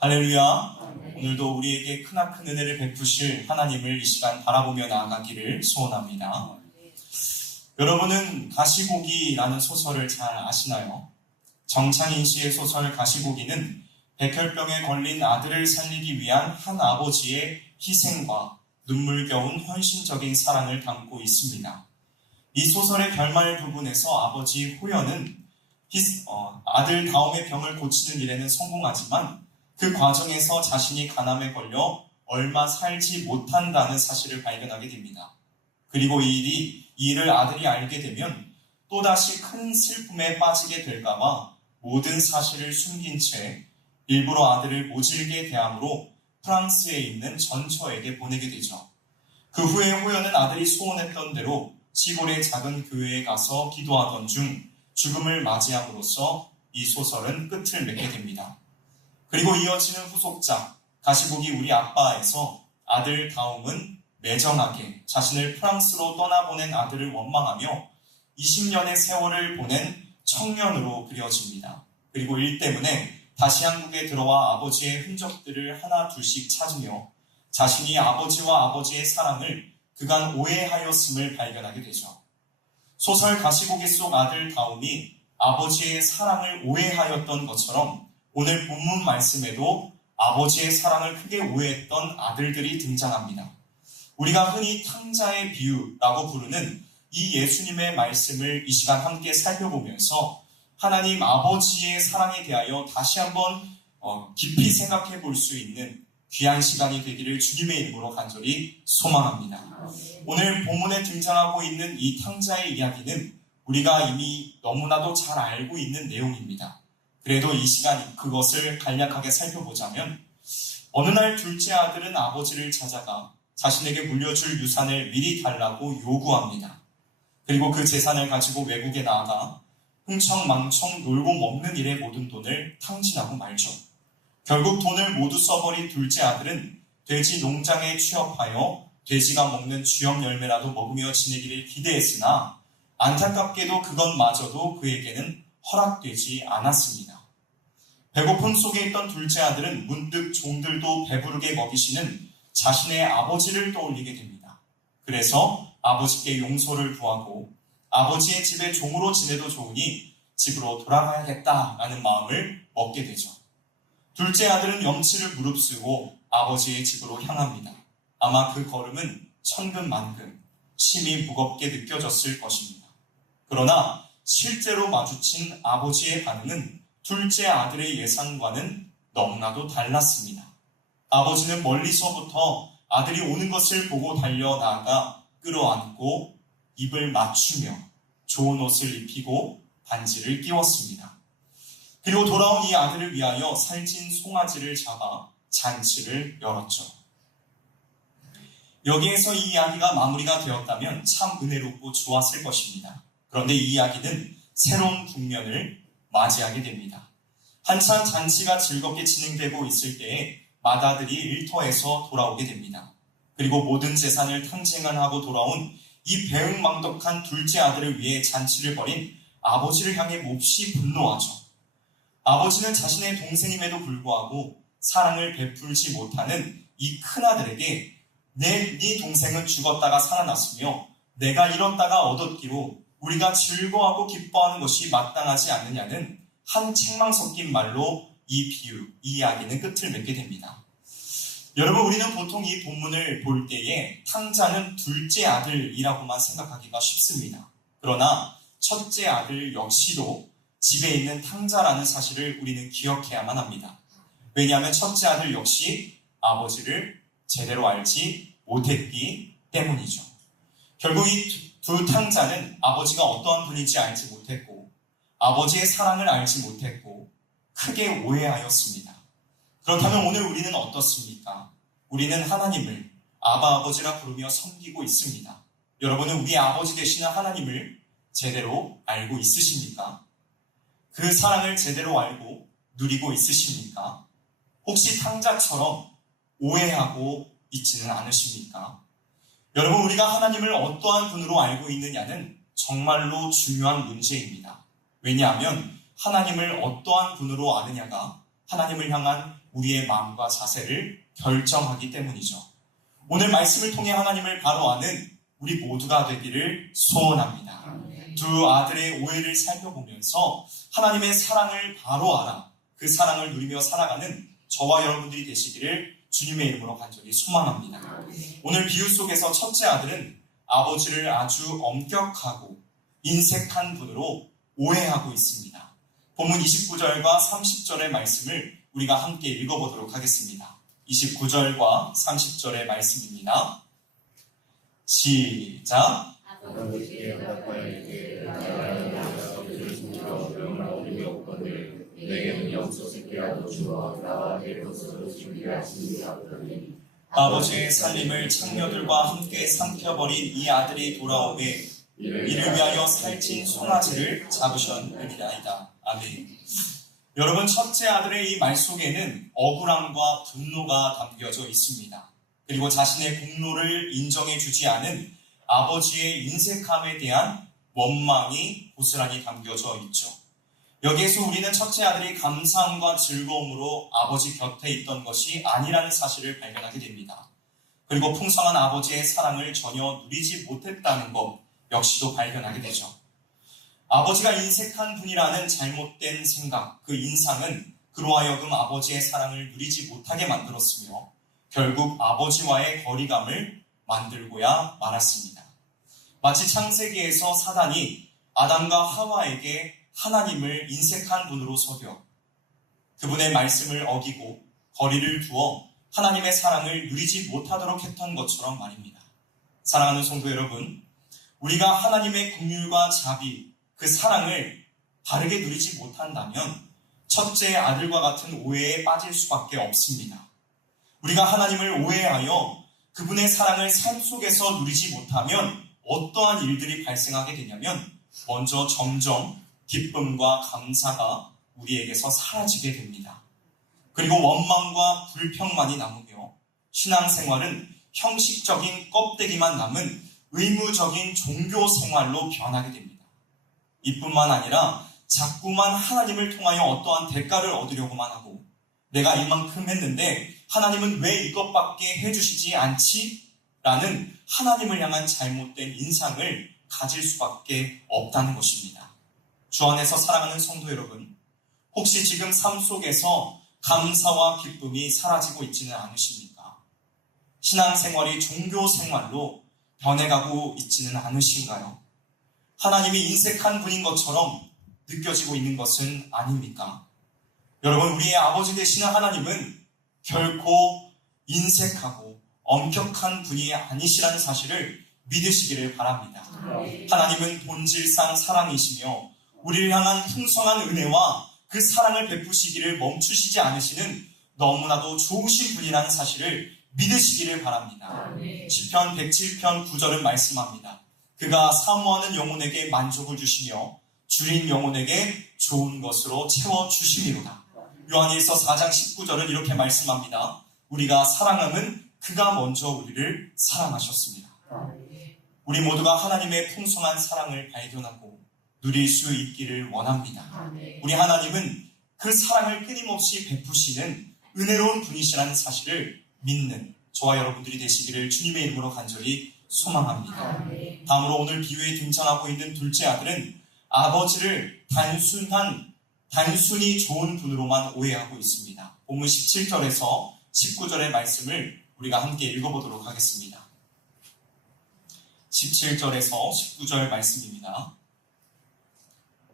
할렐루야. 오늘도 우리에게 크나큰 은혜를 베푸실 하나님을 이 시간 바라보며 나아가기를 소원합니다. 여러분은 가시고기라는 소설을 잘 아시나요? 정창인 씨의 소설 가시고기는 백혈병에 걸린 아들을 살리기 위한 한 아버지의 희생과 눈물겨운 헌신적인 사랑을 담고 있습니다. 이 소설의 결말 부분에서 아버지 호연은 아들 다움의 병을 고치는 일에는 성공하지만 그 과정에서 자신이 간암에 걸려 얼마 살지 못한다는 사실을 발견하게 됩니다. 그리고 이 일을 아들이 알게 되면 또다시 큰 슬픔에 빠지게 될까봐 모든 사실을 숨긴 채 일부러 아들을 모질게 대함으로 프랑스에 있는 전처에게 보내게 되죠. 그 후에 호연은 아들이 소원했던 대로 시골의 작은 교회에 가서 기도하던 중 죽음을 맞이함으로써 이 소설은 끝을 맺게 됩니다. 그리고 이어지는 후속작 가시고기 우리 아빠에서 아들 다움은 매정하게 자신을 프랑스로 떠나보낸 아들을 원망하며 20년의 세월을 보낸 청년으로 그려집니다. 그리고 일 때문에 다시 한국에 들어와 아버지의 흔적들을 하나 둘씩 찾으며 자신이 아버지와 아버지의 사랑을 그간 오해하였음을 발견하게 되죠. 소설 가시고기 속 아들 다움이 아버지의 사랑을 오해하였던 것처럼 오늘 본문 말씀에도 아버지의 사랑을 크게 오해했던 아들들이 등장합니다. 우리가 흔히 탕자의 비유라고 부르는 이 예수님의 말씀을 이 시간 함께 살펴보면서 하나님 아버지의 사랑에 대하여 다시 한번 깊이 생각해 볼 수 있는 귀한 시간이 되기를 주님의 이름으로 간절히 소망합니다. 오늘 본문에 등장하고 있는 이 탕자의 이야기는 우리가 이미 너무나도 잘 알고 있는 내용입니다. 그래도 이 시간 그것을 간략하게 살펴보자면 어느 날 둘째 아들은 아버지를 찾아가 자신에게 물려줄 유산을 미리 달라고 요구합니다. 그리고 그 재산을 가지고 외국에 나아가 흥청망청 놀고 먹는 일에 모든 돈을 탕진하고 말죠. 결국 돈을 모두 써버린 둘째 아들은 돼지 농장에 취업하여 돼지가 먹는 쥐염 열매라도 먹으며 지내기를 기대했으나 안타깝게도 그것마저도 그에게는 허락되지 않았습니다. 배고픔 속에 있던 둘째 아들은 문득 종들도 배부르게 먹이시는 자신의 아버지를 떠올리게 됩니다. 그래서 아버지께 용서를 구하고 아버지의 집에 종으로 지내도 좋으니 집으로 돌아가야겠다라는 마음을 먹게 되죠. 둘째 아들은 염치를 무릅쓰고 아버지의 집으로 향합니다. 아마 그 걸음은 천근만근 심히 무겁게 느껴졌을 것입니다. 그러나 실제로 마주친 아버지의 반응은 둘째 아들의 예상과는 너무나도 달랐습니다. 아버지는 멀리서부터 아들이 오는 것을 보고 달려나가 끌어안고 입을 맞추며 좋은 옷을 입히고 반지를 끼웠습니다. 그리고 돌아온 이 아들을 위하여 살찐 송아지를 잡아 잔치를 열었죠. 여기에서 이 이야기가 마무리가 되었다면 참 은혜롭고 좋았을 것입니다. 그런데 이 이야기는 새로운 국면을 맞이하게 됩니다. 한참 잔치가 즐겁게 진행되고 있을 때에 맏아들이 일터에서 돌아오게 됩니다. 그리고 모든 재산을 탕진하고 돌아온 이 배은망덕한 둘째 아들을 위해 잔치를 벌인 아버지를 향해 몹시 분노하죠. 아버지는 자신의 동생임에도 불구하고 사랑을 베풀지 못하는 이 큰아들에게 네 동생은 죽었다가 살아났으며 내가 잃었다가 얻었기로 우리가 즐거워하고 기뻐하는 것이 마땅하지 않느냐는 한 책망 섞인 말로 이 비유, 이 이야기는 끝을 맺게 됩니다. 여러분, 우리는 보통 이 본문을 볼 때에 탕자는 둘째 아들이라고만 생각하기가 쉽습니다. 그러나 첫째 아들 역시도 집에 있는 탕자라는 사실을 우리는 기억해야만 합니다. 왜냐하면 첫째 아들 역시 아버지를 제대로 알지 못했기 때문이죠. 결국 이 두 탕자는 아버지가 어떠한 분인지 알지 못했고 아버지의 사랑을 알지 못했고 크게 오해하였습니다. 그렇다면 오늘 우리는 어떻습니까? 우리는 하나님을 아바 아버지라 부르며 섬기고 있습니다. 여러분은 우리 아버지 되시는 하나님을 제대로 알고 있으십니까? 그 사랑을 제대로 알고 누리고 있으십니까? 혹시 탕자처럼 오해하고 있지는 않으십니까? 여러분, 우리가 하나님을 어떠한 분으로 알고 있느냐는 정말로 중요한 문제입니다. 왜냐하면 하나님을 어떠한 분으로 아느냐가 하나님을 향한 우리의 마음과 자세를 결정하기 때문이죠. 오늘 말씀을 통해 하나님을 바로 아는 우리 모두가 되기를 소원합니다. 두 아들의 오해를 살펴보면서 하나님의 사랑을 바로 알아 그 사랑을 누리며 살아가는 저와 여러분들이 되시기를 주님의 이름으로 간절히 소망합니다. 오늘 비유 속에서 첫째 아들은 아버지를 아주 엄격하고 인색한 분으로 오해하고 있습니다. 본문 29절과 30절의 말씀을 우리가 함께 읽어보도록 하겠습니다. 29절과 30절의 말씀입니다. 시작. 아버지의 살림을 창녀들과 함께 삼켜버린 이 아들이 돌아오매 이를 위하여 살찐 송아지를 잡으셨느니라이다. 아멘. 여러분, 첫째 아들의 이 말 속에는 억울함과 분노가 담겨져 있습니다. 그리고 자신의 공로를 인정해주지 않은 아버지의 인색함에 대한 원망이 고스란히 담겨져 있죠. 여기에서 우리는 첫째 아들이 감사함과 즐거움으로 아버지 곁에 있던 것이 아니라는 사실을 발견하게 됩니다. 그리고 풍성한 아버지의 사랑을 전혀 누리지 못했다는 것 역시도 발견하게 되죠. 아버지가 인색한 분이라는 잘못된 생각, 그 인상은 그로 하여금 아버지의 사랑을 누리지 못하게 만들었으며 결국 아버지와의 거리감을 만들고야 말았습니다. 마치 창세기에서 사단이 아담과 하와에게 하나님을 인색한 분으로 속여 그분의 말씀을 어기고 거리를 두어 하나님의 사랑을 누리지 못하도록 했던 것처럼 말입니다. 사랑하는 성도 여러분, 우리가 하나님의 긍휼과 자비, 그 사랑을 바르게 누리지 못한다면 첫째 아들과 같은 오해에 빠질 수밖에 없습니다. 우리가 하나님을 오해하여 그분의 사랑을 삶 속에서 누리지 못하면 어떠한 일들이 발생하게 되냐면 먼저 점점 기쁨과 감사가 우리에게서 사라지게 됩니다. 그리고 원망과 불평만이 남으며 신앙생활은 형식적인 껍데기만 남은 의무적인 종교 생활로 변하게 됩니다. 이뿐만 아니라 자꾸만 하나님을 통하여 어떠한 대가를 얻으려고만 하고 내가 이만큼 했는데 하나님은 왜 이것밖에 해주시지 않지? 라는 하나님을 향한 잘못된 인상을 가질 수밖에 없다는 것입니다. 주 안에서 사랑하는 성도 여러분, 혹시 지금 삶 속에서 감사와 기쁨이 사라지고 있지는 않으십니까? 신앙생활이 종교생활로 변해가고 있지는 않으신가요? 하나님이 인색한 분인 것처럼 느껴지고 있는 것은 아닙니까? 여러분, 우리의 아버지 되시는 하나님은 결코 인색하고 엄격한 분이 아니시라는 사실을 믿으시기를 바랍니다. 하나님은 본질상 사랑이시며 우리를 향한 풍성한 은혜와 그 사랑을 베푸시기를 멈추시지 않으시는 너무나도 좋으신 분이라는 사실을 믿으시기를 바랍니다. 시편 107편 9절은 말씀합니다. 그가 사모하는 영혼에게 만족을 주시며 줄인 영혼에게 좋은 것으로 채워주심이로다. 요한일서 4장 19절은 이렇게 말씀합니다. 우리가 사랑함은 그가 먼저 우리를 사랑하셨습니다. 우리 모두가 하나님의 풍성한 사랑을 발견하고 누릴 수 있기를 원합니다. 우리 하나님은 그 사랑을 끊임없이 베푸시는 은혜로운 분이시라는 사실을 믿는 저와 여러분들이 되시기를 주님의 이름으로 간절히 소망합니다. 다음으로 오늘 비유에 등장하고 있는 둘째 아들은 아버지를 단순히 좋은 분으로만 오해하고 있습니다. 본문 17절에서 19절의 말씀을 우리가 함께 읽어보도록 하겠습니다. 17절에서 19절 말씀입니다.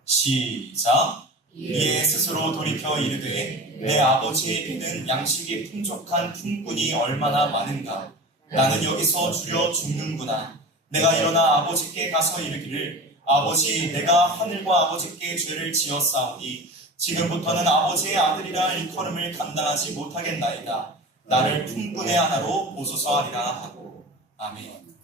시작. 이에 스스로 돌이켜 이르되 내 아버지의 빚은 양식이 풍족한 품꾼이 얼마나 많은가. 나는 여기서 주려 죽는구나. 내가 일어나 아버지께 가서 이르기를 아버지, 내가 하늘과 아버지께 죄를 지었사오니 지금부터는 아버지의 아들이라 일컬음을 감당하지 못하겠나이다. 나를 품꾼의 하나로 보소서 하리라 하고. 아멘.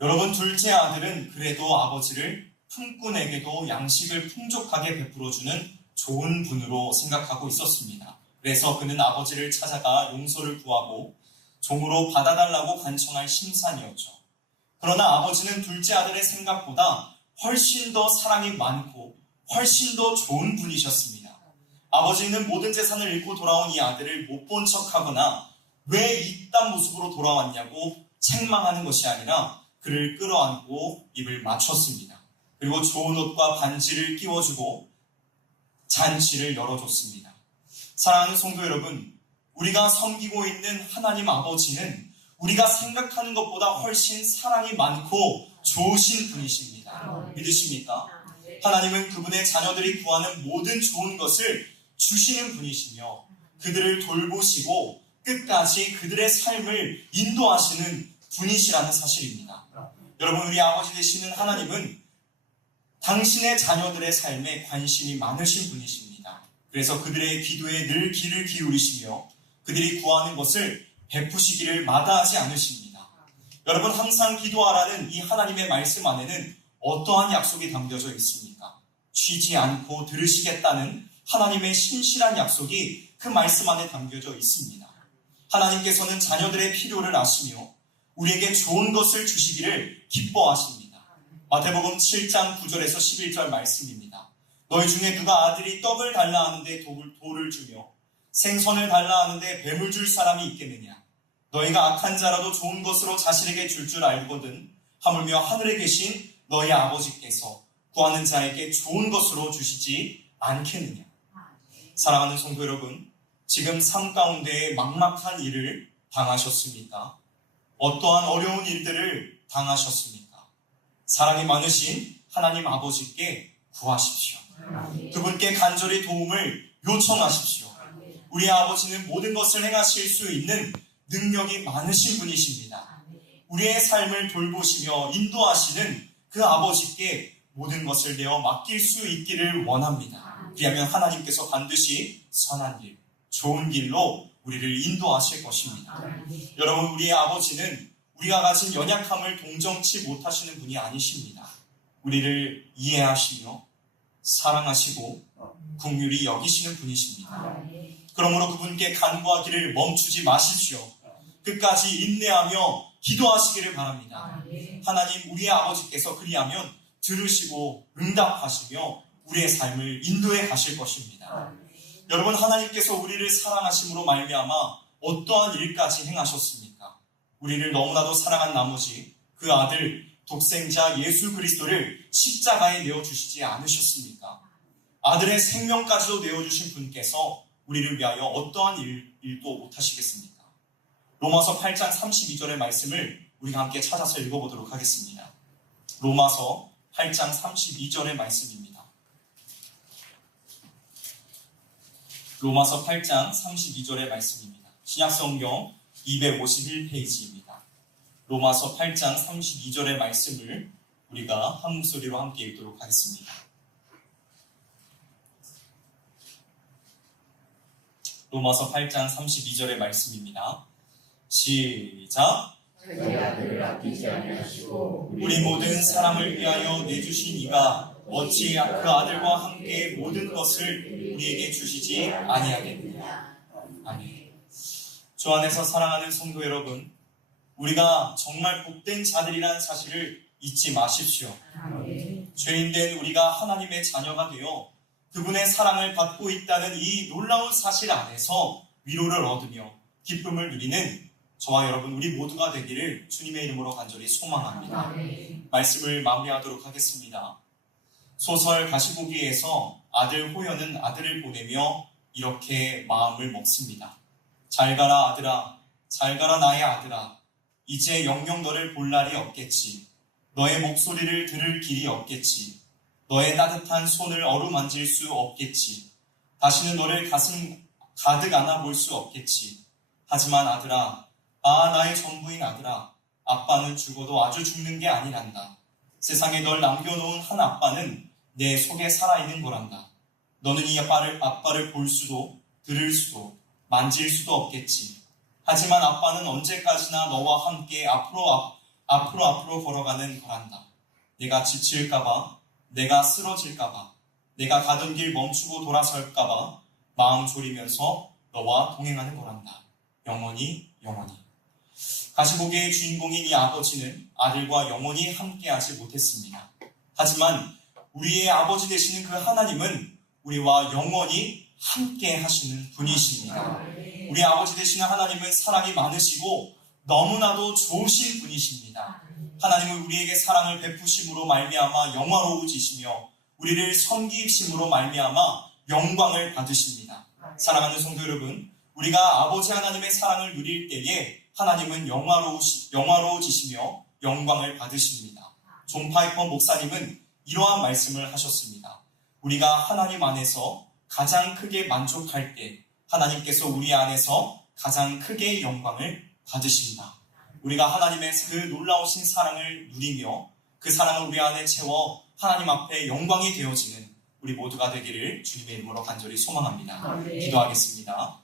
여러분, 둘째 아들은 그래도 아버지를 품꾼에게도 양식을 풍족하게 베풀어주는 좋은 분으로 생각하고 있었습니다. 그래서 그는 아버지를 찾아가 용서를 구하고 종으로 받아달라고 간청할 심산이었죠. 그러나 아버지는 둘째 아들의 생각보다 훨씬 더 사랑이 많고 훨씬 더 좋은 분이셨습니다. 아버지는 모든 재산을 잃고 돌아온 이 아들을 못 본 척하거나 왜 이딴 모습으로 돌아왔냐고 책망하는 것이 아니라 그를 끌어안고 입을 맞췄습니다. 그리고 좋은 옷과 반지를 끼워주고 잔치를 열어줬습니다. 사랑하는 성도 여러분, 우리가 섬기고 있는 하나님 아버지는 우리가 생각하는 것보다 훨씬 사랑이 많고 좋으신 분이십니다. 믿으십니까? 하나님은 그분의 자녀들이 구하는 모든 좋은 것을 주시는 분이시며 그들을 돌보시고 끝까지 그들의 삶을 인도하시는 분이시라는 사실입니다. 여러분, 우리 아버지 되시는 하나님은 당신의 자녀들의 삶에 관심이 많으신 분이십니다. 그래서 그들의 기도에 늘 귀를 기울이시며 그들이 구하는 것을 베푸시기를 마다하지 않으십니다. 여러분, 항상 기도하라는 이 하나님의 말씀 안에는 어떠한 약속이 담겨져 있습니까? 쉬지 않고 들으시겠다는 하나님의 신실한 약속이 그 말씀 안에 담겨져 있습니다. 하나님께서는 자녀들의 필요를 아시며 우리에게 좋은 것을 주시기를 기뻐하십니다. 마태복음 7장 9절에서 11절 말씀입니다. 너희 중에 누가 아들이 떡을 달라 하는데 돌을 주며 생선을 달라 하는데 뱀을 줄 사람이 있겠느냐? 너희가 악한 자라도 좋은 것으로 자신에게 줄 알거든 하물며 하늘에 계신 너희 아버지께서 구하는 자에게 좋은 것으로 주시지 않겠느냐? 사랑하는 성도 여러분, 지금 삶 가운데 막막한 일을 당하셨습니까? 어떠한 어려운 일들을 당하셨습니까? 사랑이 많으신 하나님 아버지께 구하십시오. 그분께 간절히 도움을 요청하십시오. 우리 아버지는 모든 것을 행하실 수 있는 능력이 많으신 분이십니다. 우리의 삶을 돌보시며 인도하시는 그 아버지께 모든 것을 내어 맡길 수 있기를 원합니다. 그리하면 하나님께서 반드시 선한 길, 좋은 길로 우리를 인도하실 것입니다. 여러분, 우리의 아버지는 우리가 가진 연약함을 동정치 못하시는 분이 아니십니다. 우리를 이해하시며 사랑하시고 긍휼히 여기시는 분이십니다. 그러므로 그분께 간구하기를 멈추지 마십시오. 끝까지 인내하며 기도하시기를 바랍니다. 하나님, 우리의 아버지께서 그리하면 들으시고 응답하시며 우리의 삶을 인도해 가실 것입니다. 여러분, 하나님께서 우리를 사랑하심으로 말미암아 어떠한 일까지 행하셨습니까? 우리를 너무나도 사랑한 나머지 그 아들 독생자 예수 그리스도를 십자가에 내어주시지 않으셨습니까? 아들의 생명까지도 내어주신 분께서 우리를 위하여 어떠한 일도 못하시겠습니까? 로마서 8장 32절의 말씀을 우리가 함께 찾아서 읽어보도록 하겠습니다. 로마서 8장 32절의 말씀입니다. 로마서 8장 32절의 말씀입니다. 신약성경 251페이지입니다. 로마서 8장 32절의 말씀을 우리가 한 목소리로 함께 읽도록 하겠습니다. 로마서 8장 32절의 말씀입니다. 시작! 자기 아들을 아끼지 아니하시고 우리 모든 사람을 위하여 내주신 이가 어찌 그 아들과 함께 모든 것을 우리에게 주시지 아니하겠느냐. 아멘. 주 안에서 사랑하는 성도 여러분, 우리가 정말 복된 자들이라는 사실을 잊지 마십시오. 죄인된 우리가 하나님의 자녀가 되어 그분의 사랑을 받고 있다는 이 놀라운 사실 안에서 위로를 얻으며 기쁨을 누리는 저와 여러분 우리 모두가 되기를 주님의 이름으로 간절히 소망합니다. 말씀을 마무리하도록 하겠습니다. 소설 가시보기에서 아들 호연은 아들을 보내며 이렇게 마음을 먹습니다. 잘 가라 아들아, 잘 가라 나의 아들아. 이제 영영 너를 볼 날이 없겠지. 너의 목소리를 들을 길이 없겠지. 너의 따뜻한 손을 어루만질 수 없겠지. 다시는 너를 가슴 가득 안아볼 수 없겠지. 하지만 아들아, 나의 전부인 아들아, 아빠는 죽어도 아주 죽는 게 아니란다. 세상에 널 남겨놓은 한 아빠는 내 속에 살아있는 거란다. 너는 이 아빠를 볼 수도 들을 수도 만질 수도 없겠지. 하지만 아빠는 언제까지나 너와 함께 앞으로 걸어가는 거란다. 내가 지칠까봐, 내가 쓰러질까봐, 내가 가던 길 멈추고 돌아설까봐 마음 졸이면서 너와 동행하는 거란다. 영원히 영원히. 가시보기의 주인공인 이 아버지는 아들과 영원히 함께하지 못했습니다. 하지만 우리의 아버지 되시는 그 하나님은 우리와 영원히 함께 하시는 분이십니다. 우리 아버지 되시는 하나님은 사랑이 많으시고 너무나도 좋으신 분이십니다. 하나님은 우리에게 사랑을 베푸심으로 말미암아 영화로우시며 우리를 섬기심으로 말미암아 영광을 받으십니다. 사랑하는 성도 여러분, 우리가 아버지 하나님의 사랑을 누릴 때에 하나님은 영화로우시며 영광을 받으십니다. 존 파이퍼 목사님은 이러한 말씀을 하셨습니다. 우리가 하나님 안에서 가장 크게 만족할 때 하나님께서 우리 안에서 가장 크게 영광을 받으신다. 우리가 하나님의 그 놀라우신 사랑을 누리며 그 사랑을 우리 안에 채워 하나님 앞에 영광이 되어지는 우리 모두가 되기를 주님의 이름으로 간절히 소망합니다. 기도하겠습니다.